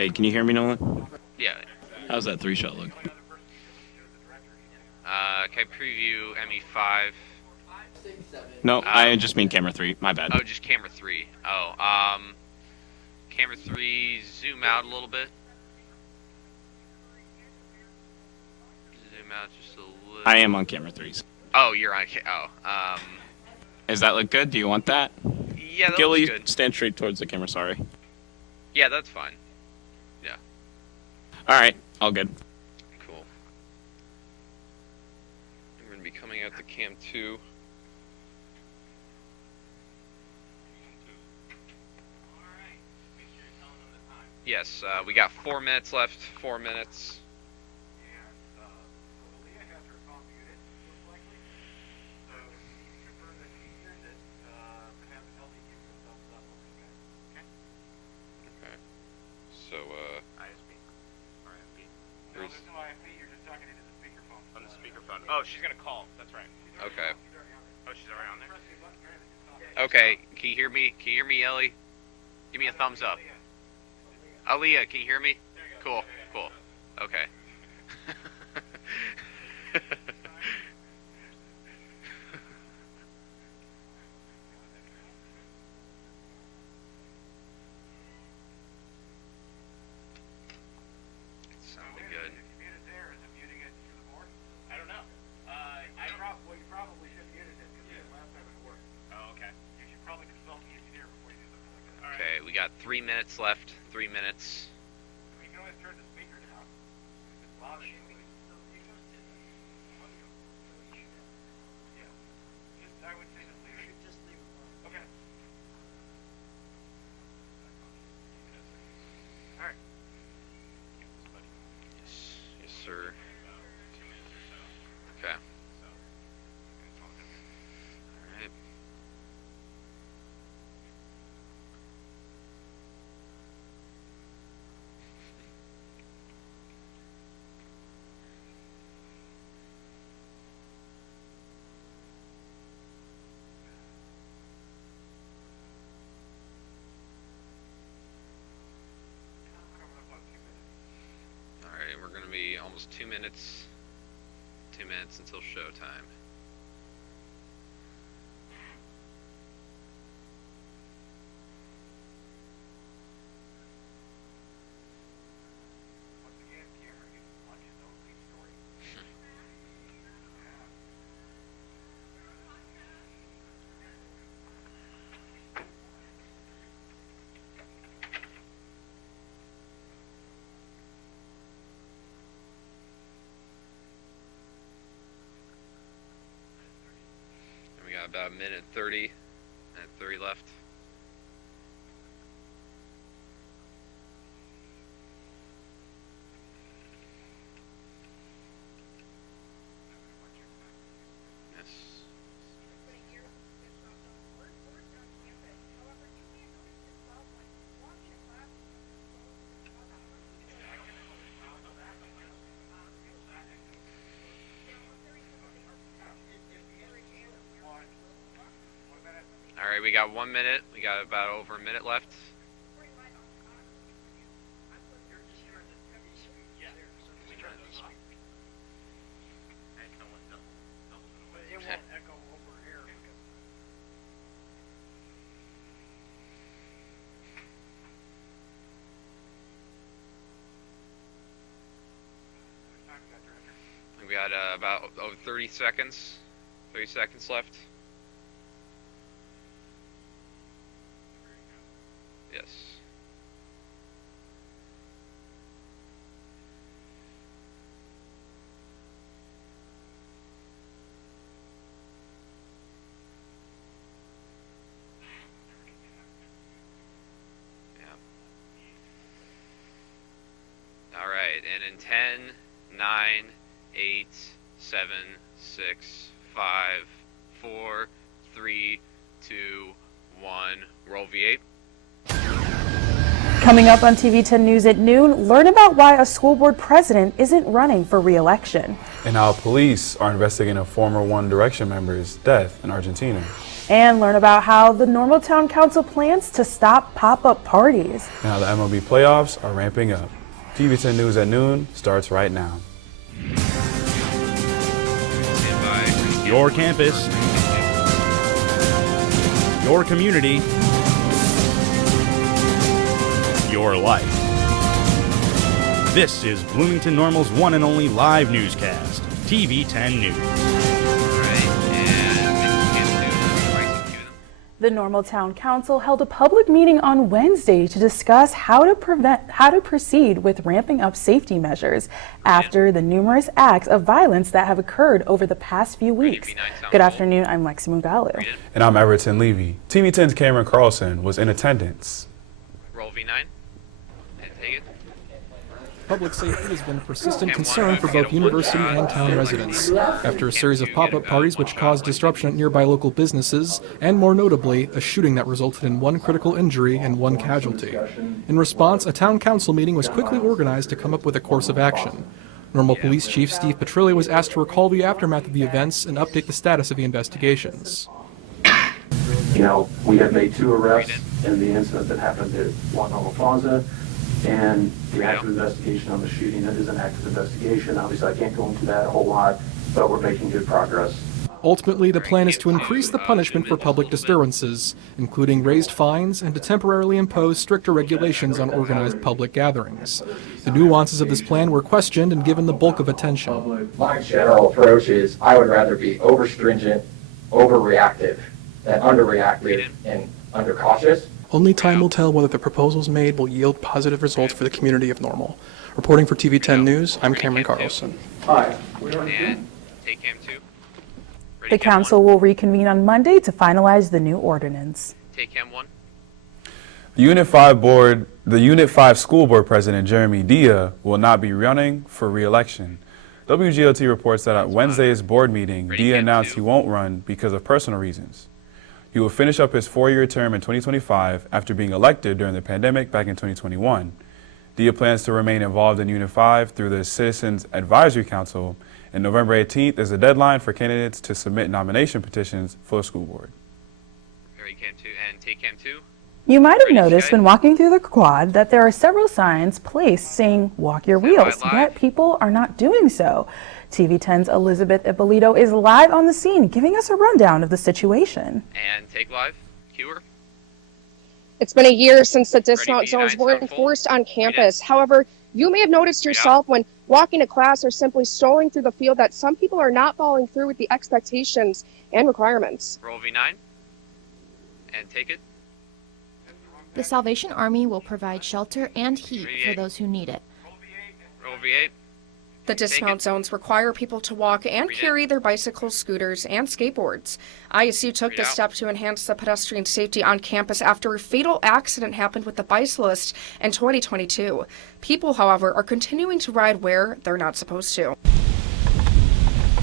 Hey, can you hear me, Nolan? Yeah. How's that 3-shot look? Can I preview ME5? No, I just mean camera 3. My bad. Oh, just camera 3. Oh, camera 3, zoom out a little bit. Zoom out just a little. I am on camera 3s. Oh, you're on. Does that look good? Do you want that? Yeah, that Gilly, looks good. stand straight towards the camera, sorry. Yeah, that's fine. Yeah. Alright, all good. Cool. We're going to be coming out the cam 2. Yes, we got 4 minutes left. 4 minutes. So, on the speakerphone. Oh, she's gonna call. That's right. okay. Oh, she's around there. Okay, can you hear me? Can you hear me, Ellie? Give me a thumbs up. Aaliyah, can you hear me? Cool, cool. Okay. Sounded good. I don't know. You probably should mute it because last time it worked. Oh, okay. You should probably consult the engineer before you do something like that. Okay, we got 3 minutes left. 3 minutes. You can always turn the speaker down. It's loud anyway. Yeah. I would say just leave it. Just leave it. Okay. All right. Yes, sir. Okay. Alright. Alright, we're going to be almost 2 minutes. 2 minutes until showtime. Once again, Cameron, you can watch his own lead story. And we got about a minute 30. Minute 30 left. Yes. Alright, we got 1 minute. We got about over a minute left. It won't echo over here because time you got director. We got about 30 seconds. 30 seconds left. Yes. Yeah. All right, and in 10, 9, 8, 7, 6, 5, 4, 3, 2, 1. Roll V8. Coming up on TV 10 News at noon, learn about why a school board president isn't running for re-election. And how police are investigating a former One Direction member's death in Argentina. And learn about how the Normal Town Council plans to stop pop-up parties. Now the MLB playoffs are ramping up. TV 10 News at noon starts right now. Your campus, your community, your life. This is Bloomington Normal's one and only live newscast, TV 10 News. The Normal Town Council held a public meeting on Wednesday to discuss how to proceed with ramping up safety measures after the numerous acts of violence that have occurred over the past few weeks. Good afternoon, I'm Lexi Mugalu. And I'm Everton Levy. TV 10's Cameron Carlson was in attendance. Roll V9 and take it. Public safety has been a persistent concern for both university and town residents. After a series of pop-up parties which caused disruption at nearby local businesses, and more notably, a shooting that resulted in 1 critical injury and 1 casualty. In response, a town council meeting was quickly organized to come up with a course of action. Normal Police Chief Steve Petrilli was asked to recall the aftermath of the events and update the status of the investigations. You know, we have made 2 arrests in the incident that happened at One Normal Plaza. And the active investigation on the shooting, that is an active investigation. Obviously, I can't go into that a whole lot, but we're making good progress. Ultimately, the plan is to increase the punishment for public disturbances, including raised fines and to temporarily impose stricter regulations on organized public gatherings. The nuances of this plan were questioned and given the bulk of attention. My general approach is I would rather be over-stringent, overreactive, than underreactive and undercautious. Only time will tell whether the proposals made will yield positive results for the community of Normal. Reporting for TV 10 News, I'm Cameron Carlson. Hi. And take cam 2. The council will reconvene on Monday to finalize the new ordinance. Take cam 1. The Unit 5 School Board President Jeremy Dia will not be running for re-election. WGLT reports that at Wednesday's board meeting, Dia announced he won't run because of personal reasons. He will finish up his 4-year term in 2025 after being elected during the pandemic back in 2021. Dia plans to remain involved in Unit 5 through the Citizens Advisory Council, and November 18th is the deadline for candidates to submit nomination petitions for the school board. Very cam 2 and take cam 2. You might have noticed when walking through the quad that there are several signs placed saying walk your wheels, yet people are not doing so. TV 10's Elizabeth Ippolito is live on the scene giving us a rundown of the situation. And take live. Cure. It's been a year since the dismount zones were enforced on campus. However, you may have noticed yourself when walking to class or simply strolling through the field that some people are not following through with the expectations and requirements. Roll V9 and take it. The Salvation Army will provide shelter and heat for those who need it. Roll V8. The dismount zones require people to walk and carry their bicycles, scooters, and skateboards. ISU took this step to enhance the pedestrian safety on campus after a fatal accident happened with the bicyclist in 2022. People, however, are continuing to ride where they're not supposed to.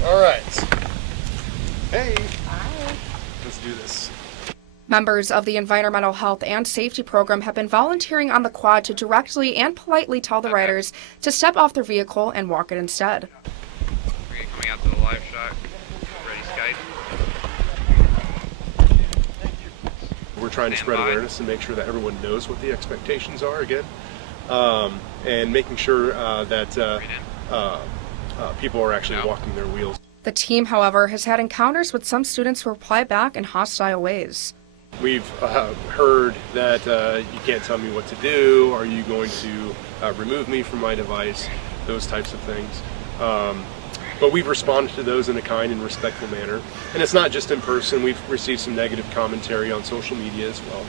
All right. Hey. Hi. Let's do this. Members of the Environmental Health and Safety Program have been volunteering on the quad to directly and politely tell the riders to step off their vehicle and walk it instead. We're coming out to the live shot. Ready, Skype. We're trying to spread awareness and make sure that everyone knows what the expectations are again, and making sure that people are actually walking their wheels. The team, however, has had encounters with some students who reply back in hostile ways. We've heard that you can't tell me what to do. Are you going to remove me from my device? Those types of things. But we've responded to those in a kind and respectful manner. And it's not just in person. We've received some negative commentary on social media as well.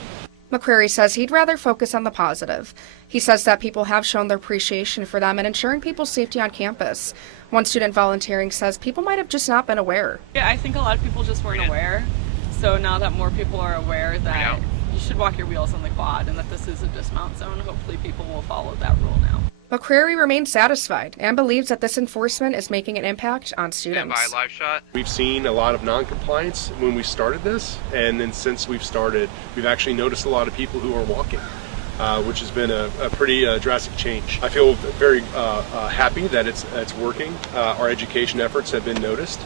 McCrary says he'd rather focus on the positive. He says that people have shown their appreciation for them and ensuring people's safety on campus. One student volunteering says people might have just not been aware. Yeah, I think a lot of people just weren't aware. So now that more people are aware that you should walk your wheels on the quad and that this is a dismount zone, hopefully people will follow that rule now. McCrary remains satisfied and believes that this enforcement is making an impact on students. Stand by, live shot. We've seen a lot of non-compliance when we started this, and then since we've started, we've actually noticed a lot of people who are walking, which has been a pretty drastic change. I feel very happy that it's working. Our education efforts have been noticed.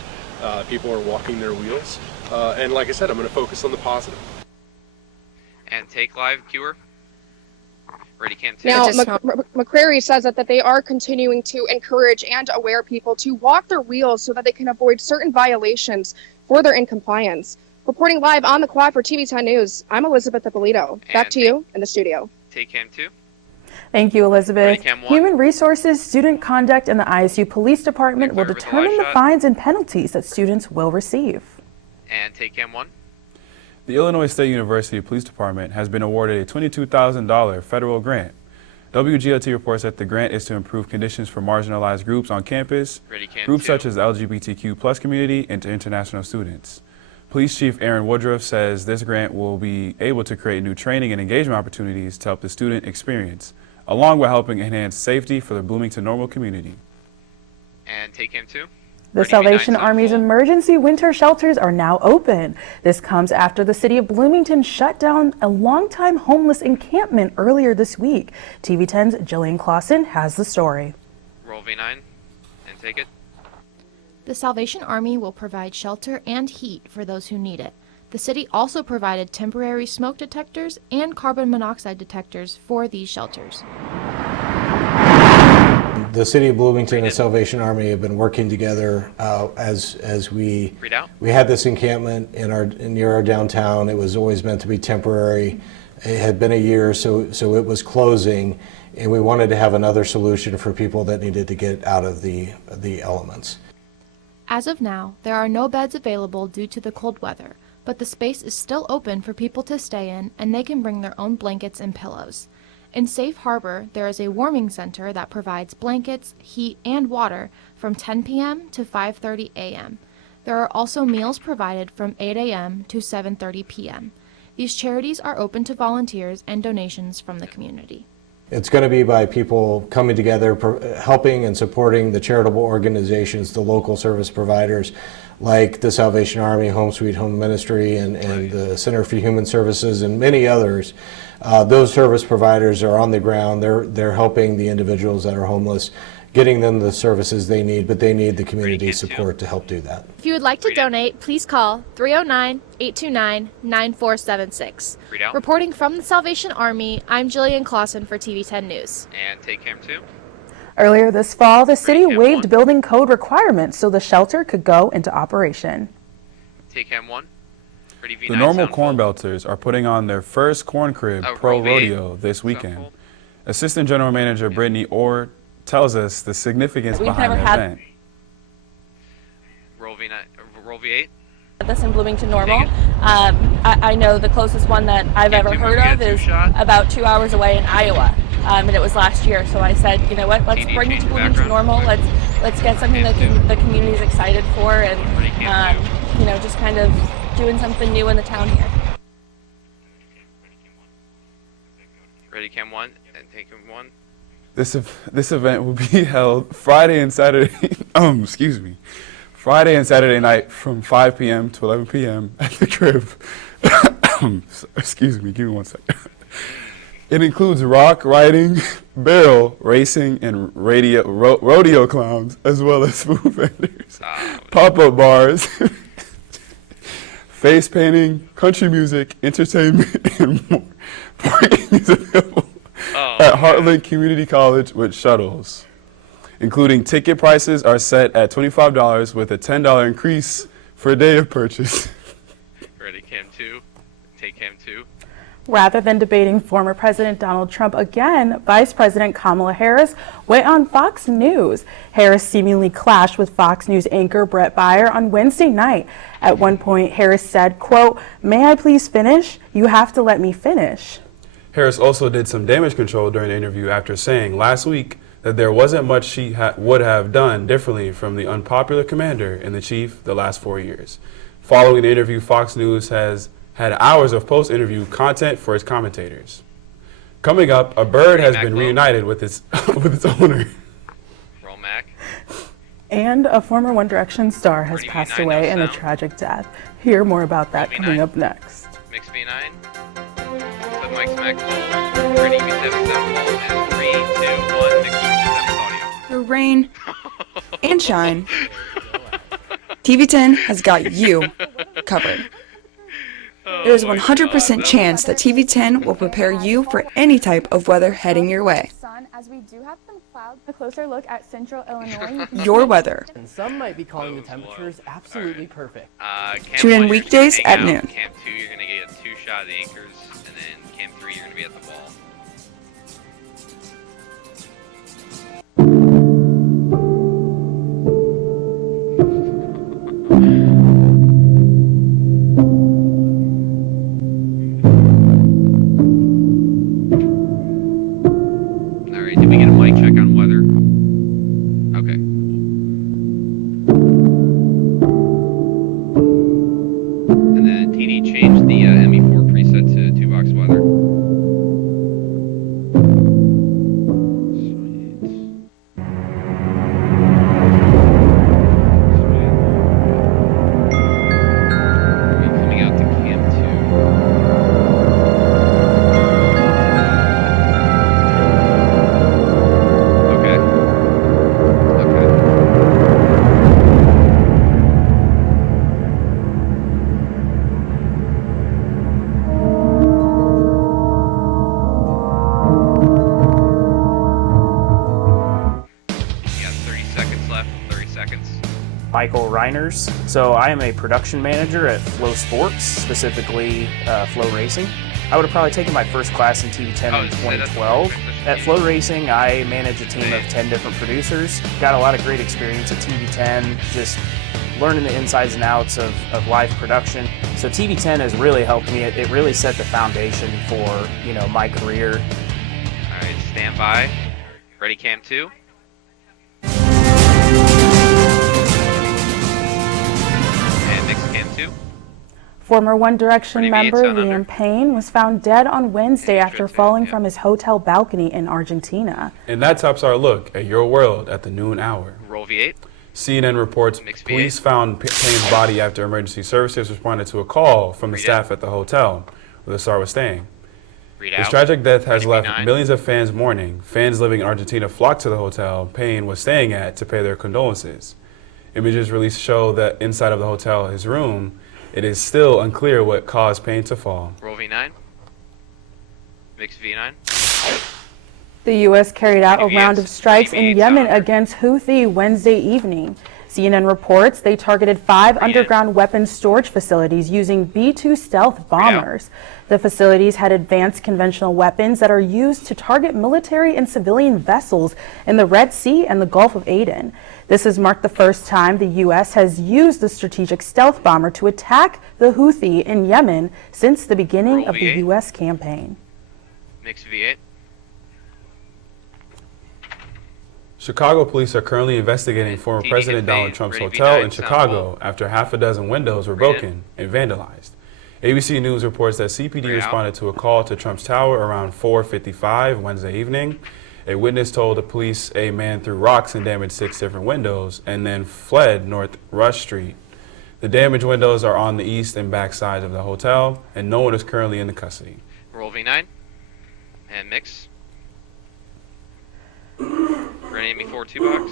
People are walking their wheels. And like I said, I'm going to focus on the positive. And take live, Cure. Ready, Cam 2. Now, McCrary says that they are continuing to encourage and aware people to walk their wheels so that they can avoid certain violations for their incompliance. Reporting live on the quad for TV 10 News, I'm Elizabeth Ippolito. Back to you in the studio. Take Cam 2. Thank you, Elizabeth. Ready, Cam 1. Human Resources, Student Conduct, and the ISU Police Department will determine the fines and penalties that students will receive. And take Cam 1. The Illinois State University Police Department has been awarded a $22,000 federal grant. WGLT reports that the grant is to improve conditions for marginalized groups on campus, groups such as the LGBTQ+ community, and to international students. Police Chief Aaron Woodruff says this grant will be able to create new training and engagement opportunities to help the student experience, along with helping enhance safety for the Bloomington Normal community. And take Cam 2. The Salvation Army's emergency winter shelters are now open. This comes after the city of Bloomington shut down a longtime homeless encampment earlier this week. TV 10's Jillian Clausen has the story. Roll V9 and take it. The Salvation Army will provide shelter and heat for those who need it. The city also provided temporary smoke detectors and carbon monoxide detectors for these shelters. The City of Bloomington and Salvation Army have been working together as we had this encampment near our downtown. It was always meant to be temporary. It had been a year, so it was closing, and we wanted to have another solution for people that needed to get out of the elements. As of now, there are no beds available due to the cold weather, but the space is still open for people to stay in, and they can bring their own blankets and pillows. In Safe Harbor, there is a warming center that provides blankets, heat, and water from 10 p.m. to 5:30 a.m. There are also meals provided from 8 a.m. to 7:30 p.m. These charities are open to volunteers and donations from the community. It's going to be by people coming together, helping and supporting the charitable organizations, the local service providers like the Salvation Army, Home Sweet Home Ministry, and the Center for Human Services, and many others. Those service providers are on the ground. They're helping the individuals that are homeless, getting them the services they need, but they need the community support to help do that. If you would like to donate, please call 309-829-9476. Reporting from the Salvation Army, I'm Jillian Clausen for TV 10 News. And take Cam 2. Earlier this fall, the city waived building code requirements so the shelter could go into operation. Take Cam 1. The Normal Corn Belters are putting on their first Corn Crib Pro Rodeo this weekend. Assistant General Manager Brittany Orr tells us the significance behind the event. Roll V9, roll V8. This in Bloomington Normal. I know the closest one that I've ever heard of is about 2 hours away in Iowa, and it was last year. So I said, you know what? Let's bring it to Bloomington Normal. Let's get something that the community is excited for, and you know, just kind of doing something new in the town here. Ready, Cam 1 and take Cam 1. This event will be held Friday and Saturday. Friday and Saturday night from 5 p.m. to 11 p.m. at the crib. Excuse me, give me one second. It includes rock riding, barrel racing, and rodeo clowns, as well as food vendors, pop-up bars, face painting, country music, entertainment, and more. Parking is available at Heartland Community College with shuttles, including ticket prices are set at $25 with a $10 increase for a day of purchase. Ready, Cam 2. Take Cam 2. Rather than debating former President Donald Trump again, Vice President Kamala Harris went on Fox News. Harris seemingly clashed with Fox News anchor Brett Baier on Wednesday night. At one point, Harris said, quote, "May I please finish? You have to let me finish." Harris also did some damage control during the interview after saying last week that there wasn't much she would have done differently from the unpopular commander in the chief the last 4 years. Following the interview, Fox News has had hours of post-interview content for its commentators. Coming up, a bird has been reunited with its owner. Roll Mac. And a former One Direction star has passed away in a tragic death. Hear more about that coming up next. Mix B9. Put Mike Smack. Ready, B7 sound full. And 3, 2, 1. Mix B7 audio. The rain and shine. TV10 has got you covered. There's a 100% chance that TV10 will prepare you for any type of weather heading your way. As we do have some clouds, a closer look at central Illinois. Your weather. And some might be calling the temperatures absolutely perfect. Tune in weekdays at noon. Camp 2, you're going to get a 2-shot of the anchors, and then Camp 3, you're going to be at the ball. Alright, did we get a mic check on weather? Okay. And then TD changed the ME4 preset to 2-box weather. Coming out to Camp 2. Okay. You got 30 seconds left. 30 seconds. Michael Reiners. So I am a production manager at Flow Sports, specifically Flow Racing. I would have probably taken my first class in TV10 in 2012. At Flow Racing, I manage a team of 10 different producers. Got a lot of great experience at TV10, just learning the insides and outs of live production. So TV10 has really helped me. It really set the foundation for, my career. All right, stand by. Ready, Camp 2? And next Camp 2. Former One Direction Pretty member beats, Sun Liam Payne was found dead on Wednesday after falling from his hotel balcony in Argentina. And that tops our look at your world at the noon hour. Roll V8. CNN reports police found Payne's body after emergency services responded to a call from the staff at the hotel where the star was staying. His tragic death has left millions of fans mourning. Fans living in Argentina flocked to the hotel Payne was staying at to pay their condolences. Images released show that inside of the hotel, his room, it is still unclear what caused Payne to fall. Roll V9. Mix V9. The U.S. carried out a round of strikes in Yemen against Houthi Wednesday evening. CNN reports they targeted 5 underground weapons storage facilities using B-2 stealth bombers. The facilities had advanced conventional weapons that are used to target military and civilian vessels in the Red Sea and the Gulf of Aden. This has marked the first time the U.S. has used the strategic stealth bomber to attack the Houthi in Yemen since the beginning of the U.S. campaign. Mix V8. Chicago police are currently investigating former President Donald Trump's hotel in Chicago after half a dozen windows were broken and vandalized. ABC News reports that CPD responded to a call to Trump's tower around 4:55 Wednesday evening. A witness told the police a man threw rocks and damaged 6 different windows and then fled North Rush Street. The damaged windows are on the east and back sides of the hotel, and no one is currently in the custody. Roll V9. And mix. Ready, ME4 2-box.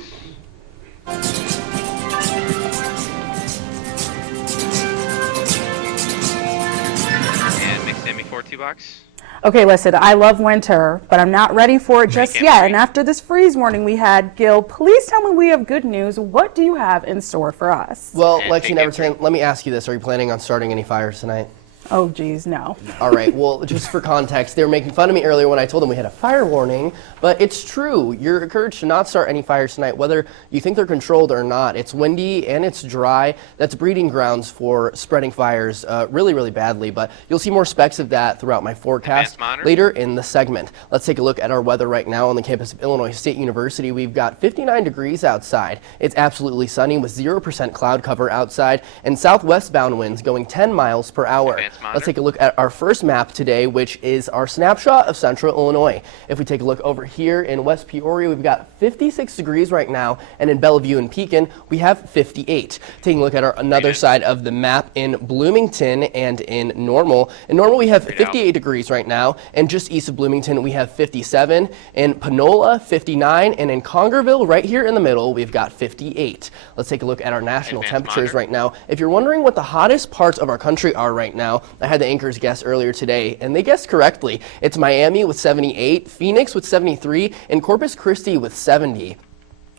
And mix ME4 2-box. Okay, listen, I love winter, but I'm not ready for it just yet. And after this freeze warning we had, Gil, please tell me we have good news. What do you have in store for us? Well, Lexi and Everton, let me ask you this. Are you planning on starting any fires tonight? Oh, geez, no. All right, well, just for context, they were making fun of me earlier when I told them we had a fire warning, but it's true. You're encouraged to not start any fires tonight, whether you think they're controlled or not. It's windy and it's dry. That's breeding grounds for spreading fires really, really badly, but you'll see more specs of that throughout my forecast later in the segment. Let's take a look at our weather right now on the campus of Illinois State University. We've got 59 degrees outside. It's absolutely sunny with 0% cloud cover outside and southwestbound winds going 10 miles per hour. Let's take a look at our first map today, which is our snapshot of central Illinois. If we take a look over here in West Peoria, we've got 56 degrees right now, and in Bellevue and Pekin, we have 58. Taking a look at our another side of the map in Bloomington and in Normal. In Normal, we have 58 degrees right now, and just east of Bloomington, we have 57. In Panola, 59, and in Congerville, right here in the middle, we've got 58. Let's take a look at our national temperatures right now. If you're wondering what the hottest parts of our country are right now, I had the anchors guess earlier today, and they guessed correctly. It's Miami with 78, Phoenix with 73, and Corpus Christi with 70.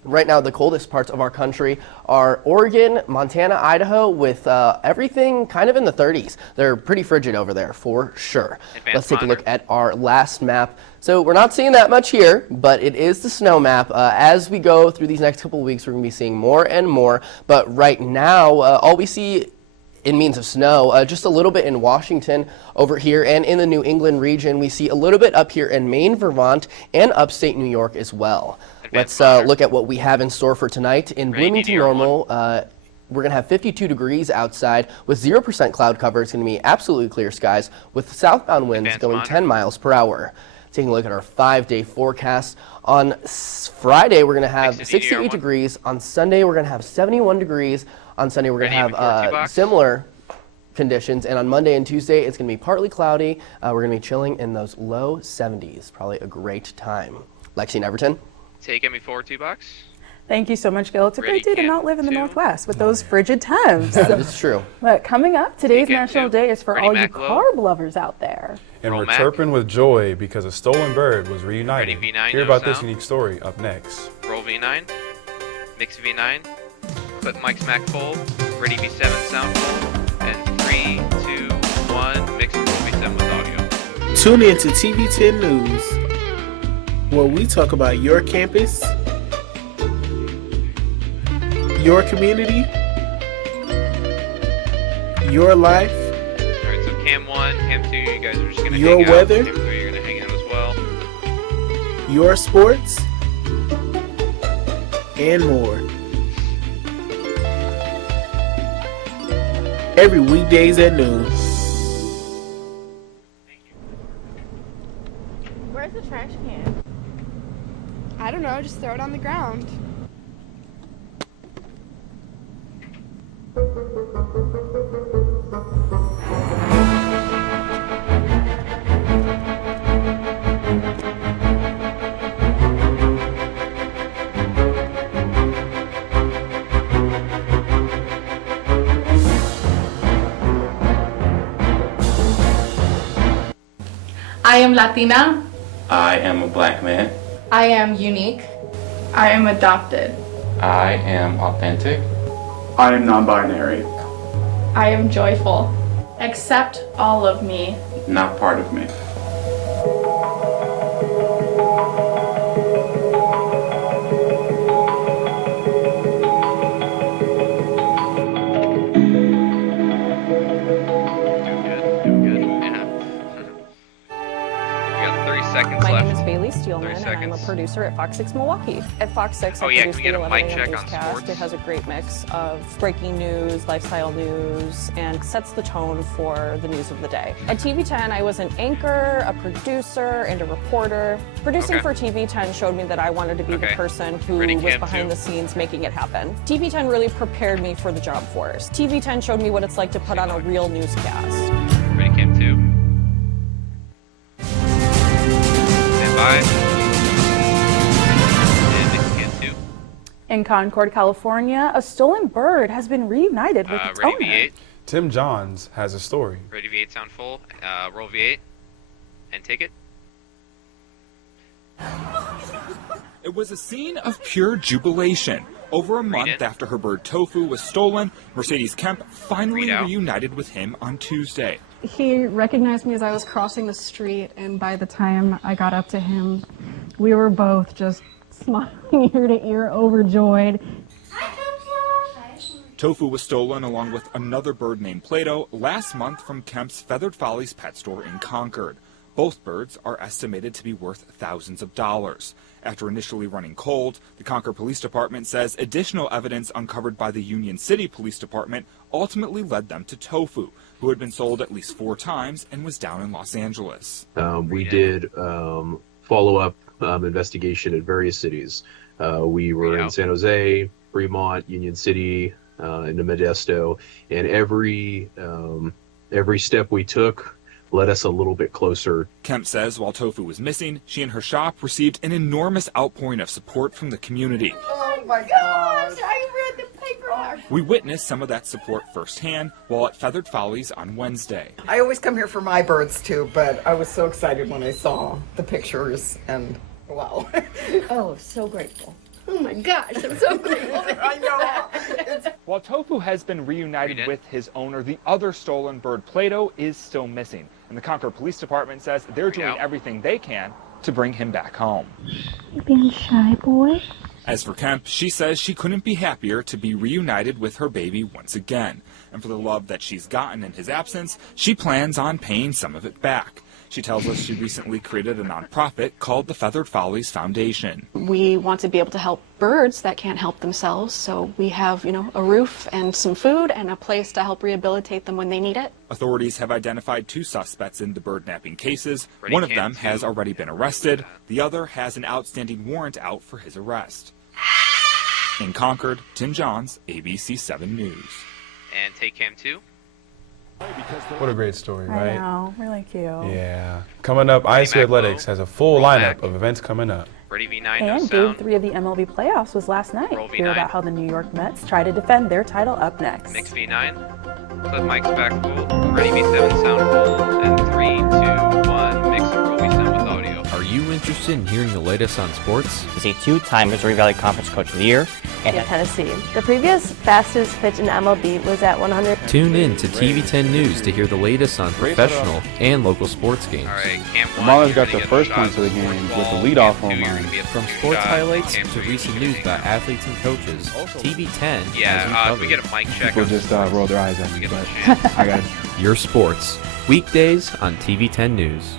Right now, the coldest parts of our country are Oregon, Montana, Idaho, with everything kind of in the 30s. They're pretty frigid over there, for sure. Let's take a look at our last map. So we're not seeing that much here, but it is the snow map. As we go through these next couple of weeks, we're going to be seeing more and more. But right now, all we see in means of snow, just a little bit in Washington over here, and in the New England region. We see a little bit up here in Maine, Vermont, and upstate New York as well. Let's look at what we have in store for tonight. In Bloomington Normal, we're going to have 52 degrees outside with 0% cloud cover. It's going to be absolutely clear skies with southbound winds going 10 miles per hour. Taking a look at our 5-day forecast. On Friday, we're going to have 68 degrees. On Sunday, we're going to have 71 degrees. On Sunday, we're going to have similar conditions. And on Monday and Tuesday, it's going to be partly cloudy. We're going to be chilling in those low 70s. Probably a great time. Lexi and Everton. Take me forward $2. Thank you so much, Gil. It's a great day to not live in the Northwest with those frigid temps. That is true. But coming up, today's National Day is for all you carb lovers out there. And we're chirping with joy because a stolen bird was reunited. Hear about this unique story up next. Roll V9, mix V9, clip mic smack full, ready V7 sound full, and 3, 2, 1, mix roll V7 with audio. Tune in to TV10 News, where we talk about your campus, your community, your life, Alright, so cam 1, cam 2, you guys are just going to your hang weather, out. Cam 3, you're going to hang out as well. your sports, and more. Every weekdays at noon. Where's the trash can? I don't know, just throw it on the ground. I am Latina. I am a black man. I am unique. I am adopted. I am authentic. I am non-binary. I am joyful. Accept all of me. Not part of me. My name is Bailey Steelman, and I'm a producer at Fox 6 Milwaukee. At Fox 6, I produce the 11 a.m. newscast. It has a great mix of breaking news, lifestyle news, and sets the tone for the news of the day. At TV10, I was an anchor, a producer, and a reporter. Producing for TV10 showed me that I wanted to be the person who was behind the scenes making it happen. TV10 really prepared me for the job force. TV10 showed me what it's like to put on a real newscast. Ready, cam 2. In Concord, California, a stolen bird has been reunited with its owner. V8. Tim Johns has a story. Ready V8 sound full. Roll V8 and take it. It was a scene of pure jubilation. Over a month after her bird Tofu was stolen, Mercedes Kemp finally reunited with him on Tuesday. He recognized me as I was crossing the street, and by the time I got up to him, we were both just smiling ear to ear, overjoyed. Tofu was stolen along with another bird named Plato last month from Kemp's Feathered Follies pet store in Concord. Both birds are estimated to be worth thousands of dollars. After initially running cold, the Concord Police Department says additional evidence uncovered by the Union City Police Department ultimately led them to Tofu, who had been sold at least 4 times and was down in Los Angeles. We did follow-up investigation in various cities. We were in San Jose, Fremont, Union City, into Modesto, and every step we took led us a little bit closer. Kemp says while Tofu was missing, she and her shop received an enormous outpouring of support from the community. Oh my gosh, I read the paper. We witnessed some of that support firsthand while at Feathered Follies on Wednesday. I always come here for my birds too, but I was so excited when I saw the pictures and wow. Oh, so grateful. Oh my gosh, I'm so grateful. I know. While Tofu has been reunited with his owner, the other stolen bird, Plato, is still missing. And the Concord Police Department says they're doing everything they can to bring him back home. You being shy, boy? As for Kemp, she says she couldn't be happier to be reunited with her baby once again. And for the love that she's gotten in his absence, she plans on paying some of it back. She tells us she recently created a nonprofit called the Feathered Follies Foundation. We want to be able to help birds that can't help themselves, so we have, a roof and some food and a place to help rehabilitate them when they need it. Authorities have identified 2 suspects in the bird napping cases. One of them has already been arrested. The other has an outstanding warrant out for his arrest. In Concord, Tim Johns, ABC 7 News. And take cam 2. What a great story, right? I know, really cute. Yeah. Coming up, ISU Athletics has a full lineup of events coming up. Ready V9, no And sound. Game 3 of the MLB playoffs was last night. Roll Hear V9. about how the New York Mets try to defend their title up next. Mix V9. Clip mics back full. Ready V7, sound full. And 3, 2, 1. Mix and roll V7 with audio. Are you interested in hearing the latest on sports? Is a 2-time Missouri Valley Conference Coach of the Year. And in Tennessee. The previous fastest pitch in MLB was at 100. Tune in to TV10 News to hear the latest on professional and local sports games. All right, cam 1. Molly's got the first points of the game with the leadoff home run. From sports highlights to recent news about athletes and coaches, TV10 has you covered. We get a mic check. People just roll their eyes at me, but I got it. Your sports, weekdays on TV10 News.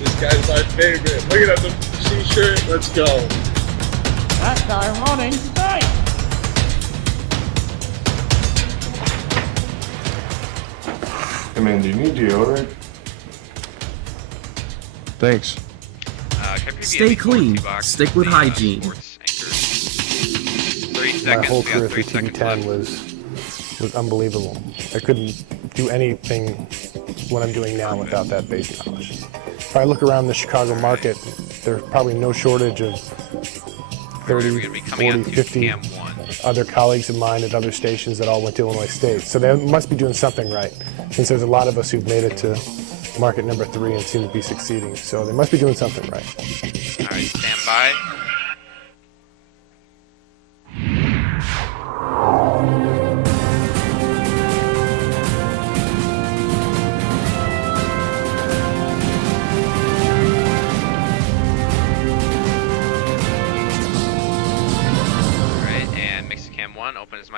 This guy's my favorite. Look at the t-shirt. Let's go. That guy running tonight. Hey man, do you need deodorant? Thanks. Stay clean. Stick with hygiene. 3 seconds. My whole We got career 3 through seconds TV10 left. was unbelievable. I couldn't do anything what I'm doing now without that base knowledge. If I look around the Chicago market, there's probably no shortage of 30, 40, 50 other colleagues of mine at other stations that all went to Illinois State. So they must be doing something right, since there's a lot of us who've made it to market number 3 and seem to be succeeding. So they must be doing something right. All right, stand by.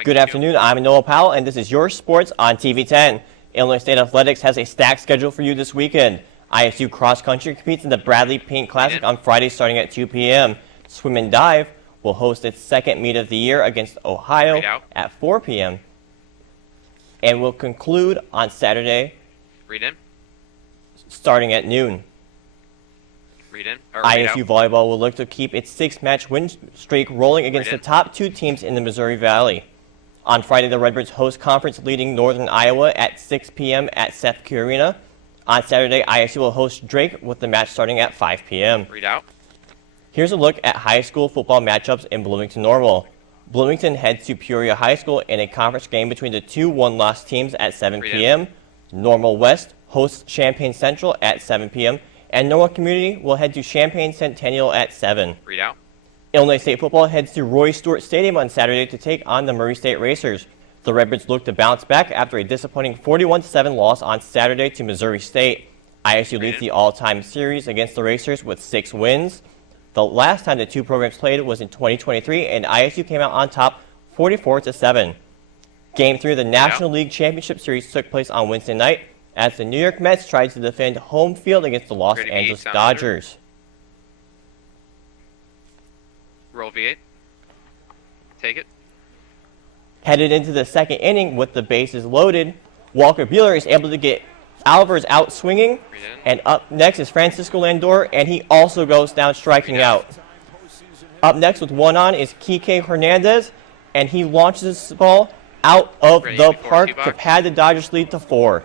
Good afternoon, I'm Noah Powell, and this is Your Sports on TV10. Illinois State Athletics has a stacked schedule for you this weekend. ISU Cross Country competes in the Bradley Paint Classic on Friday starting at 2 p.m. Swim and Dive will host its second meet of the year against Ohio at 4 p.m. and will conclude on Saturday starting at noon. ISU Volleyball will look to keep its 6-match win streak rolling against the top 2 teams in the Missouri Valley. On Friday, the Redbirds host conference-leading Northern Iowa at 6 p.m. at Seth Key Arena. On Saturday, ISU will host Drake with the match starting at 5 p.m. Here's a look at high school football matchups in Bloomington Normal. Bloomington heads to Peoria High School in a conference game between the two one-loss teams at 7 p.m. Normal West hosts Champaign Central at 7 p.m. And Normal Community will head to Champaign Centennial at 7. Read out. Illinois State football heads to Roy Stewart Stadium on Saturday to take on the Murray State Racers. The Redbirds look to bounce back after a disappointing 41-7 loss on Saturday to Missouri State. ISU leads the all-time series against the Racers with 6 wins. The last time the two programs played was in 2023, and ISU came out on top 44-7. Game 3 of the National League Championship Series took place on Wednesday night as the New York Mets tried to defend home field against the Los Angeles Dodgers. Roll V8. Take it. Headed into the second inning with the bases loaded, Walker Buehler is able to get Alvarez out swinging, and up next is Francisco Lindor, and he also goes down striking out. Up next with one on is Kike Hernandez, and he launches the ball out of the park to pad the Dodgers lead to 4.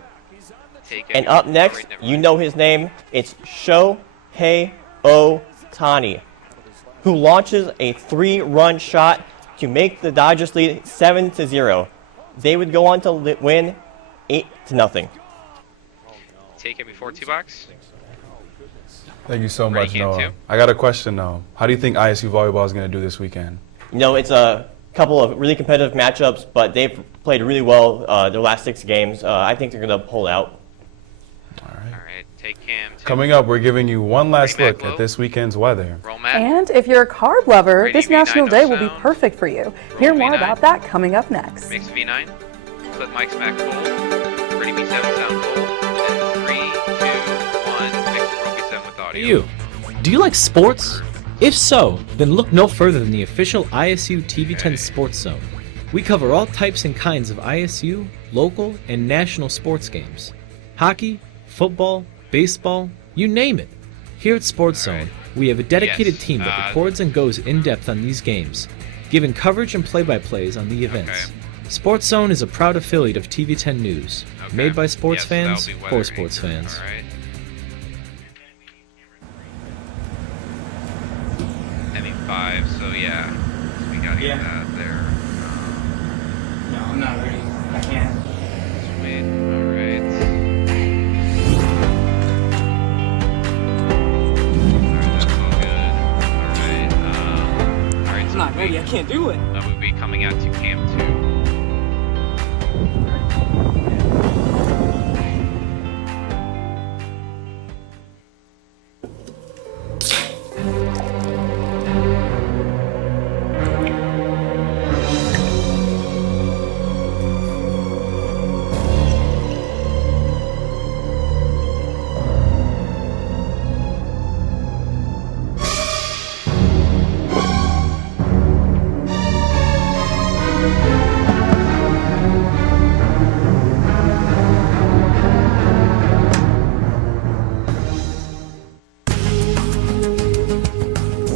And up next, you know his name, it's Shohei Ohtani, who launches a 3-run shot to make the Dodgers lead 7-0. They would go on to win 8-0. Take it before 2 box. Thank you so much, Noah. I got a question, though. How do you think ISU volleyball is going to do this weekend? You know, it's a couple of really competitive matchups, but they've played really well their last 6 games. I think they're going to pull out. All right, take Cam. Coming up, we're giving you one last look at this weekend's weather. And if you're a carb lover, this National Day will be perfect for you. Hear more about that coming up next. Mix V9. Clip Mike's Mac full. Ready V7 sound full. And 3, 2, 1. Mix and roll V7 with audio. Do you like sports? If so, then look no further than the official ISU TV10 Sports Zone. We cover all types and kinds of ISU, local, and national sports games. Hockey, football, baseball, you name it. Here at Sports Zone, we have a dedicated team that records and goes in-depth on these games, giving coverage and play-by-plays on the events. Sports Zone is a proud affiliate of TV10 News, made by sports fans for sports fans. ME5, so yeah, so we gotta get that there. No, I'm not ready. I can't. Sweet, alright. I'm not ready, I can't do it. We'll be coming out to Cam 2.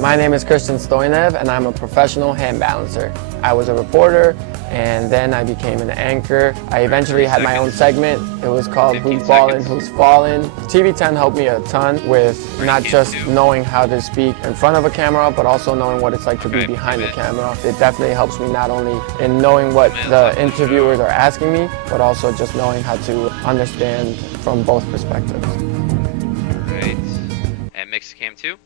My name is Christian Stoynev, and I'm a professional hand balancer. I was a reporter, and then I became an anchor. I eventually had my own segment. It was called Who's Ballin', Who's Fallin'. TV10 helped me a ton with not just knowing how to speak in front of a camera, but also knowing what it's like to be behind the camera. It definitely helps me not only in knowing what the interviewers are asking me, but also just knowing how to understand from both perspectives. Alright, and mix Cam 2.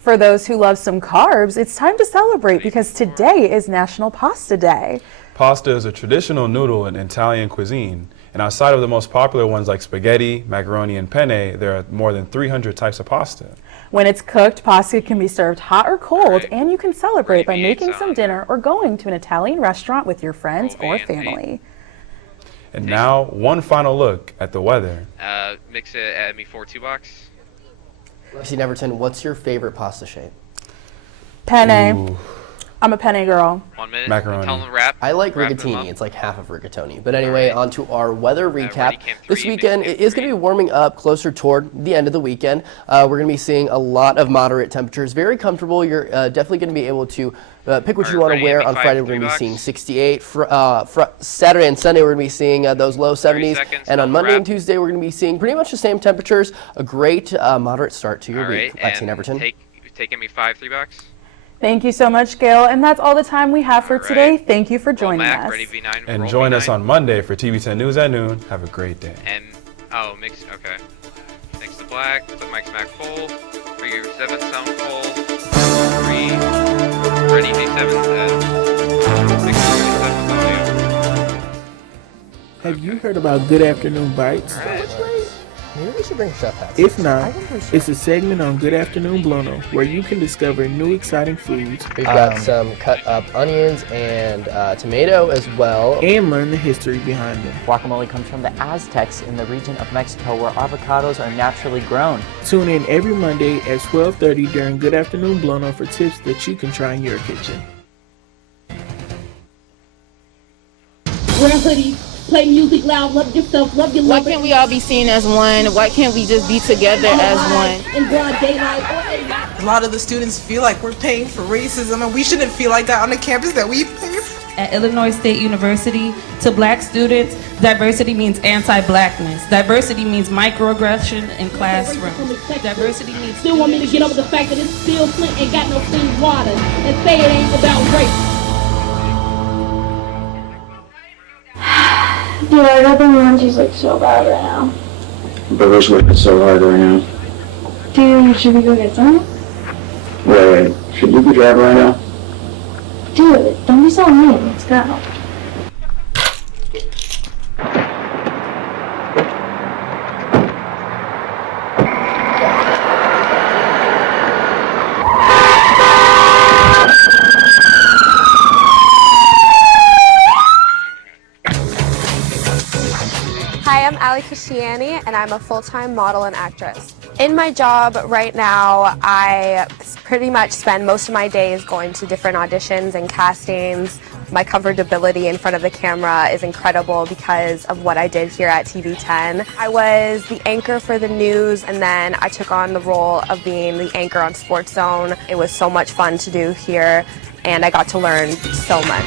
For those who love some carbs, it's time to celebrate because today is National Pasta Day. Pasta is a traditional noodle in Italian cuisine, and outside of the most popular ones like spaghetti, macaroni, and penne, there are more than 300 types of pasta. When it's cooked, pasta can be served hot or cold, and you can celebrate by making some dinner or going to an Italian restaurant with your friends or family. And now, one final look at the weather. Mix it at ME4 2 box. Lexi Neverton, what's your favorite pasta shape? Penne. Ooh. I'm a penne girl. 1 minute. Macaroni. Tell them wrap. I like wrap rigatoni. It's like half of rigatoni. But anyway, on to our weather recap. This weekend it is going to be warming up closer toward the end of the weekend. We're going to be seeing a lot of moderate temperatures. Very comfortable. You're definitely going to be able to pick what you want to wear. On Friday, we're going to be seeing 68. Saturday and Sunday, we're going to be seeing those low 70s. And on Monday and Tuesday, we're going to be seeing pretty much the same temperatures. A great moderate start to your week. Lexi Neverton. Take me 5 3-backs. Thank you so much, Gail. And that's all the time we have for today. Thank you for joining us. Ready V9. And join us on Monday for TV10 News at noon. Have a great day. And mix. Okay. Mix the black. Put Mike's Mac full. 3 sound full. 3. Ready V7 said. Mix V7 with audio. Have you heard about Good Afternoon Bites? Maybe we should bring Chef Pat. If not, it's a segment on Good Afternoon Blono where you can discover new exciting foods. We've got some cut up onions and tomato as well. And learn the history behind them. Guacamole comes from the Aztecs in the region of Mexico where avocados are naturally grown. Tune in every Monday at 12:30 during Good Afternoon Blono for tips that you can try in your kitchen. Wear hoodies. Play music loud, love yourself, love your Why can't we all be seen as one? Why can't we just be together as one? In broad daylight. A lot of the students feel like we're paying for racism, and we shouldn't feel like that on the campus that we face. At Illinois State University, to black students, diversity means anti-blackness. Diversity means microaggression in classrooms. Diversity means... Still want me to get over the fact that it's still Flint ain't got no clean water and say it ain't about race. Dude, I got the munchies like so bad right now. Burger's working so hard right now. Dude, should we go get some? Wait, should you be driving right now? Dude, don't be so mean. Let's go. Hi, I'm Ali Kashiani, and I'm a full-time model and actress. In my job right now, I pretty much spend most of my days going to different auditions and castings. My comfortability in front of the camera is incredible because of what I did here at TV10. I was the anchor for the news, and then I took on the role of being the anchor on Sports Zone. It was so much fun to do here, and I got to learn so much.